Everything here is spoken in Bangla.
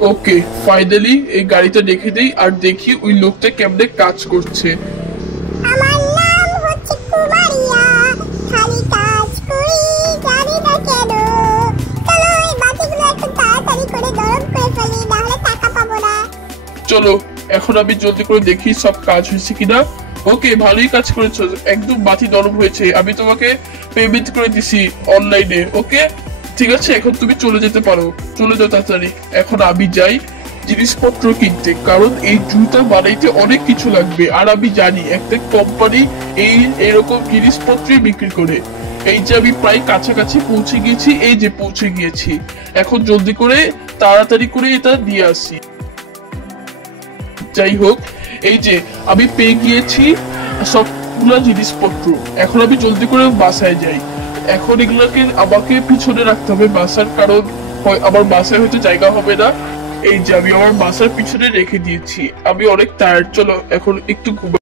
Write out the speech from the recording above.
ওকে, ফাইনালি এই গাড়িটা রেখে দেই আর দেখি ওই লোকটা কেমনে কাজ করছে। আমার নাম হচ্ছে কুমারিয়া, খালি কাজ করি জানি না কেন। চলো এই বাতিগুলো একটু তাড়াতাড়ি করে গরম করে ফেলি, নাহলে টাকা পাবো না। চলো এখন আমি জলদি করে দেখি সব কাজ হয়েছে কিনা। ওকে, ভালোই কাজ করেছো, একদম বাতি নরম হয়েছে। আমি তোমাকে পেমেন্ট করে দিছি অনলাইনে। ওকে ঠিক আছে, এখন তুমি চলে যেতে পারো। চলে যাও তাড়াতাড়ি। এখন আমি যাই জিনিসপত্র কিনতে, কারণ এই জুতা বানাইতে অনেক কিছু লাগবে। আর আমি জানি একটা কোম্পানি এরকম জিনিসপত্রই বিক্রি করে। এই যে আমি প্রায় কাছাকাছি পৌঁছে গিয়েছি, এই যে পৌঁছে গিয়েছি। এখন জলদি করে তাড়াতাড়ি করে এটা দিয়ে আসি। যাই হোক, এই যে আমি পেয়ে গিয়েছি সবগুলা জিনিসপত্র। এখন আমি জলদি করে বাসায় যাই। এখন এগুলোকে আমাকে পিছনে রাখতে হবে বাসার, কারণ আমার বাসায় হয়তো জায়গা হবে না। এই যে আমি আমার বাসার পিছনে রেখে দিয়েছি। আমি অনেক টায়ার্ড, চলো এখন একটু ঘুমাই।